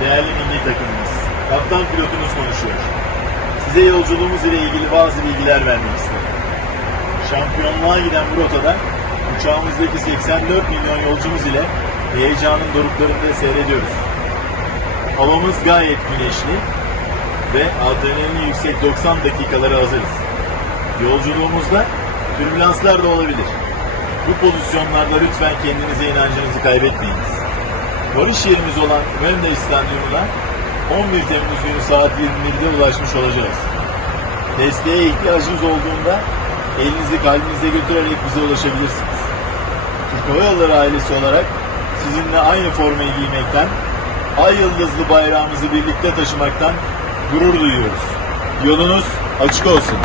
değerli milli takımımız, kaptan pilotumuz konuşuyor. Size yolculuğumuz ile ilgili bazı bilgiler vermek istedim. Şampiyonluğa giden bu rotada uçağımızdaki 84 milyon yolcumuz ile heyecanın doruklarında seyrediyoruz. Havamız gayet güneşli ve adrenalini yüksek 90 dakikalara hazırız. Yolculuğumuzda türbülanslar da olabilir. Bu pozisyonlarda lütfen kendinize inancınızı kaybetmeyiniz. Varış yerimiz olan Wembley Stadyumu'na 11 Temmuz günü saat 21'de ulaşmış olacağız. Desteğe ihtiyacınız olduğunda elinizi kalbinize götürerek bize ulaşabilirsiniz. Türk Hava Yolları ailesi olarak sizinle aynı formayı giymekten, ay yıldızlı bayrağımızı birlikte taşımaktan gurur duyuyoruz. Yolunuz açık olsun.